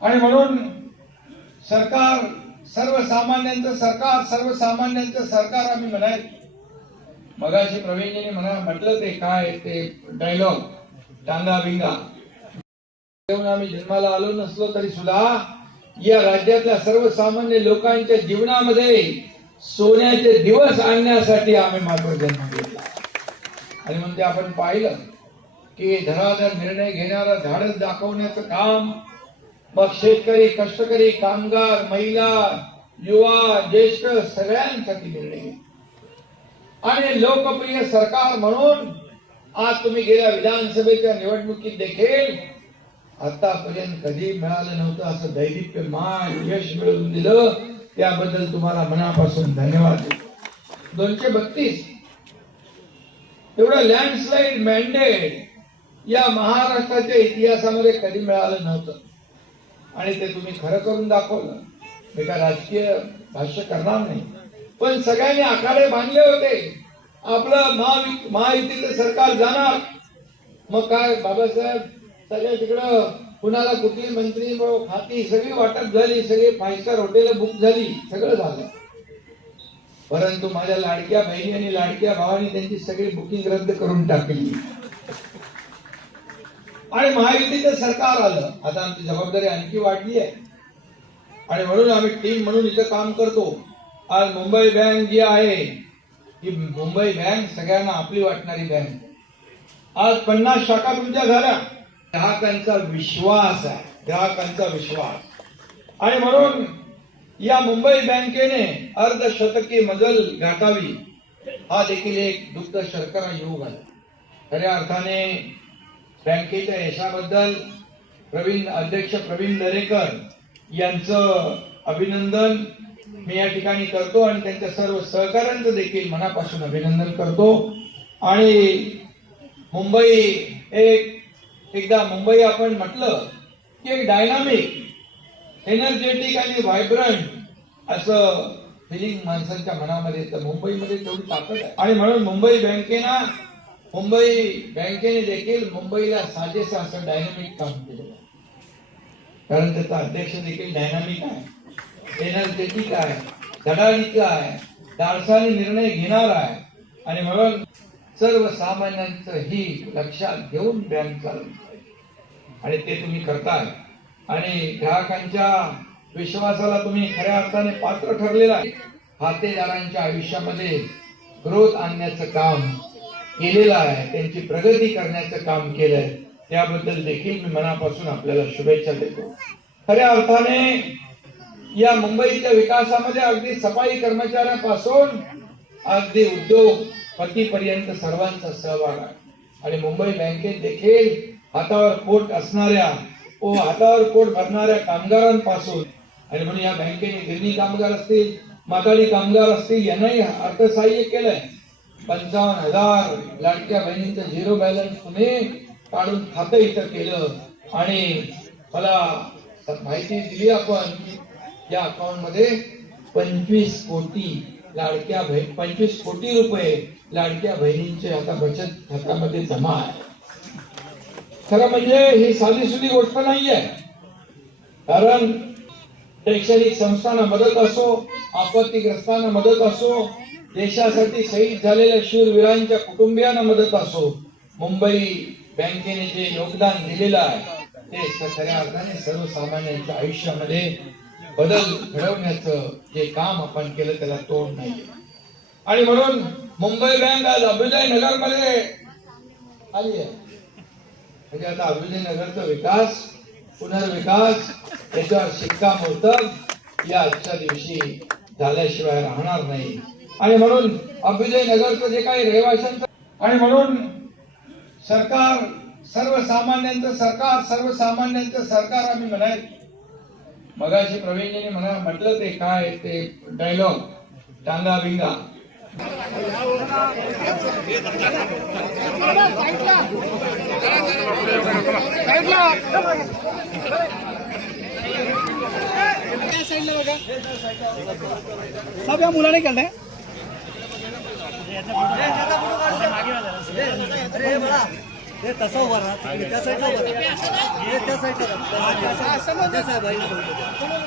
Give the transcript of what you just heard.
आणि म्हणून सरकार सर्वसामान्यांचं सरकार आम्ही म्हणायचं. मगाशी प्रवीणजींनी म्हटलं ते काय ते डायलॉग टांगा बिंगा घेऊन आम्ही जन्माला आलो नसलो तरी सुद्धा या राज्यातल्या सर्वसामान्य लोकांच्या जीवनामध्ये सोन्याचे दिवस आणण्यासाठी आम्ही मात्र जन्म घेतला. आणि म्हणते आपण पाहिलं की धडाधड निर्णय घेणारा धाडस दाखवण्याचं काम मग शेतकरी, कष्टकरी, कामगार, महिला, युवा, ज्येष्ठ सगळ्यांसाठी निर्णय आणि लोकप्रिय सरकार म्हणून आज तुम्ही गेल्या विधानसभेच्या निवडणुकीत देखील आतापर्यंत कधी मिळालं नव्हतं असं दैदिप्यमान यश मिळवून दिलं. त्याबद्दल तुम्हाला मनापासून धन्यवाद. 232 एवढं लँडस्लाइड मॅन्डेट या महाराष्ट्राच्या इतिहासामध्ये कधी मिळालं नव्हतं आणि ते तुम्ही खरं करून दाखवलं. मी काय राजकीय भाष्य करणार नाही, पण सगळ्यांनी आखाडे बांधले होते. आपलं महायुतीचं सरकार जाणार, मग काय बाबासाहेब सगळ्या तिकडं कुणाला कुठली मंत्री खाती सगळी वाटप झाली, सगळी 5 स्टार हॉटेल बुक झाली, सगळं झालं. परंतु माझ्या लाडक्या बहिणी आणि लाडक्या भावांनी त्यांची सगळी बुकिंग रद्द करून टाकली आणि महायुतीचं सरकार आलं. आता आमची जबाबदारी आणखी वाढली आहे आणि म्हणून आम्ही टीम म्हणून इथं काम करतो. आज मुंबई बँक जी आहे ही मुंबई बँक सगळ्यांना आपली वाटणारी बँक. आज 50 शाखा तुमच्या झाल्या. ग्राहकांचा विश्वास आहे, ग्राहकांचा विश्वास. आणि म्हणून या मुंबई बँकेने अर्धशतकी मजल गाठावी हा देखील एक दुग्ध शर्करा योग आहे. खऱ्या अर्थाने बँकेच्या यशाबद्दल अध्यक्ष प्रवीण दरेकर यांचं अभिनंदन मी या ठिकाणी करतो आणि त्यांच्या सर्व सहकाऱ्यांचं देखील मनापासून अभिनंदन करतो. आणि मुंबई एकदा मुंबई आपण म्हटलं की एक डायनामिक, एनर्जेटिक आणि व्हायब्रंट असं फिलिंग माणसांच्या मनामध्ये येतं. मुंबईमध्ये तेवढी ताकद आहे आणि म्हणून मुंबई बँकेने देखील मुंबईला साजेसं असं डायनामिक काम केलं. कारण त्याचा अध्यक्ष देखील डायनामिक आहे, एनर्जेटिक आहे, धडाडीचा आहे, धाडसाने निर्णय घेणार आहे. आणि म्हणून सर्वसामान्यांचं ही लक्षात घेऊन बँक चालवली आणि ते तुम्ही करताय आणि ग्राहकांच्या विश्वासाला तुम्ही खऱ्या अर्थाने पात्र ठरलेला आहे. खातेदारांच्या आयुष्यामध्ये ग्रोथ आणण्याचं काम केलेलं आहे, त्यांची प्रगती करण्याचं काम केलंय. त्याबद्दल देखील मी मनापासून आपल्याला शुभेच्छा देतो. खऱ्या अर्थाने या मुंबईच्या विकासामध्ये अगदी सफाई कर्मचाऱ्यांपासून अगदी उद्योगपतीपर्यंत सर्वांचा सहभाग आहे. आणि मुंबई बँकेत देखील हातावर पोट भरणाऱ्या कामगारांपासून आणि म्हणून या बँकेने गिरणी कामगार असतील, माथाडी कामगार असतील यांनाही अर्थसहाय्य केलंय. 55,000 लाडक्या बहिणींचं 0 बॅलन्स तुम्ही काढून खातं इथं केलं आणि मला माहिती दिली आपण या अकाउंट मध्ये 25 कोटी रुपये लाडक्या बहिणींचे आता बचत खात्यामध्ये जमा आहे. खरं म्हणजे ही साधीसुधी गोष्ट नाहीये. कारण शैक्षणिक संस्थांना मदत असो, आपत्तीग्रस्तांना मदत असो, देशासाठी शहीद झालेल्या शूरवीरांच्या कुटुंबियांना मदत असो, मुंबई बँकेने जे योगदान दिलेलं आहे ते खऱ्या अर्थाने सर्वसामान्यांच्या आयुष्यामध्ये बदल घडवण्याचं जे काम आपण केलं त्याला तोड नाही. आणि म्हणून मुंबई बँक आज अभ्युदय नगर मध्ये आली आहे. म्हणजे आता अभ्युदय नगरचा विकास, पुनर्विकास याच्यावर शिक्कामोर्तब या आजच्या दिवशी झाल्याशिवाय राहणार नाही. आणि म्हणून अभ्युदय नगरचं जे काही रहिवाशांचं आणि म्हणून सरकार सर्वसामान्यांचं सरकार आम्ही म्हणायचं. मगाशी प्रवीणजींनी म्हटलं ते काय ते डायलॉग टांगा बिंगा सब या मुलाने केलंय. हे तसं उभं राहा तुम्ही त्या साईडला उभं राहा. हे त्या साईडला राहा. त्या साहेब आहे.